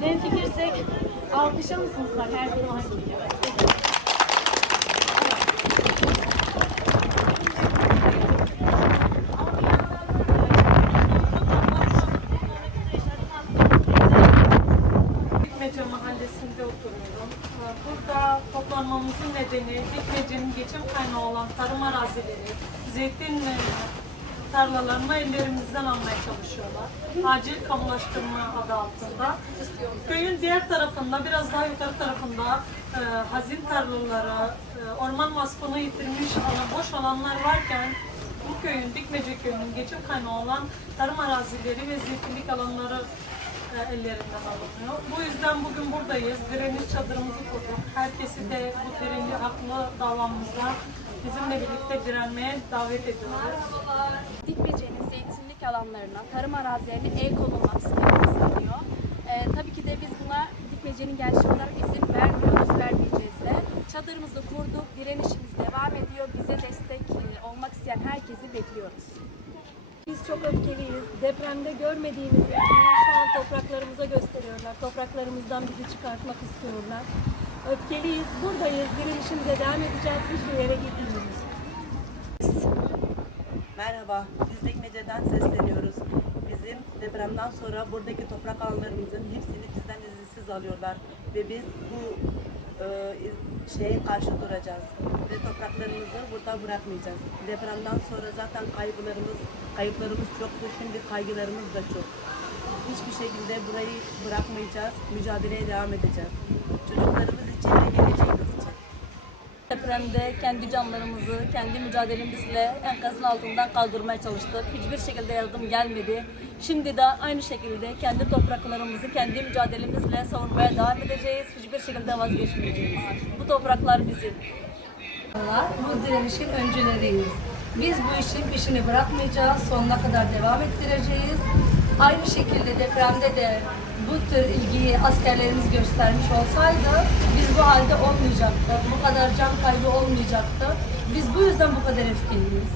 Hemfikirsek alkışa mısınız bak her zaman gibi. Mahallesi'nde oturuyorum. Ee, Burada toplanmamızın nedeni Dikmece'nin geçim kaynağı olan tarım arazileri, zeytin tarlalarını ellerimizden almaya çalışıyorlar. Acil kamulaştırma adı altında. Köyün diğer tarafında, biraz daha yukarı tarafında e, hazin tarlaları, e, orman vasfını yitirmiş alan, boş alanlar varken bu köyün, Dikmece köyünün geçim kaynağı olan tarım arazileri ve zeytinlik alanları e, ellerinden alınıyor. Bu yüzden bugün buradayız. Direniş çadırımızı kurduk. Herkesi de bu direnici haklı davamızda bizimle birlikte direnmeye davet ediyoruz. Alanlarına, tarım arazilerine el konulmak isteniyor. Ee, tabii ki de biz buna Dikmece'nin gençleri olarak izin vermiyoruz, vermeyeceğiz de. Çadırımızı kurduk, direnişimiz devam ediyor. Bize destek e, olmak isteyen herkesi bekliyoruz. Biz çok öfkeliyiz. Depremde görmediğimiz ilgiyi şu an topraklarımıza gösteriyorlar. Topraklarımızdan bizi çıkartmak istiyorlar. Öfkeliyiz, buradayız, direnişimize devam edeceğiz, hiçbir yere gitmiyoruz. Merhaba, biz Dekmece'den sesleniyoruz. Bizim depremden sonra buradaki toprak alanlarımızın hepsini bizden izinsiz alıyorlar. Ve biz bu e, şeye karşı duracağız. Ve topraklarımızı burada bırakmayacağız. Depremden sonra zaten kaybılarımız, kayıplarımız çoktu. Şimdi kaygılarımız da çok. Hiçbir şekilde burayı bırakmayacağız. Mücadeleye devam edeceğiz. Çocuklarımız için. Depremde kendi canlarımızı, kendi mücadelemizle enkazın altından kaldırmaya çalıştık. Hiçbir şekilde yardım gelmedi. Şimdi de aynı şekilde kendi topraklarımızı kendi mücadelemizle savunmaya devam edeceğiz. Hiçbir şekilde vazgeçmeyeceğiz. Bu topraklar bizim. Bu direnişin öncüleriyiz. Biz bu işin peşini bırakmayacağız, sonuna kadar devam ettireceğiz. Aynı şekilde depremde de bu tür ilgiyi askerlerimiz göstermiş olsaydı biz bu halde olmayacaktı. Bu kadar can kaybı olmayacaktı. Biz bu yüzden bu kadar öfkeliyiz.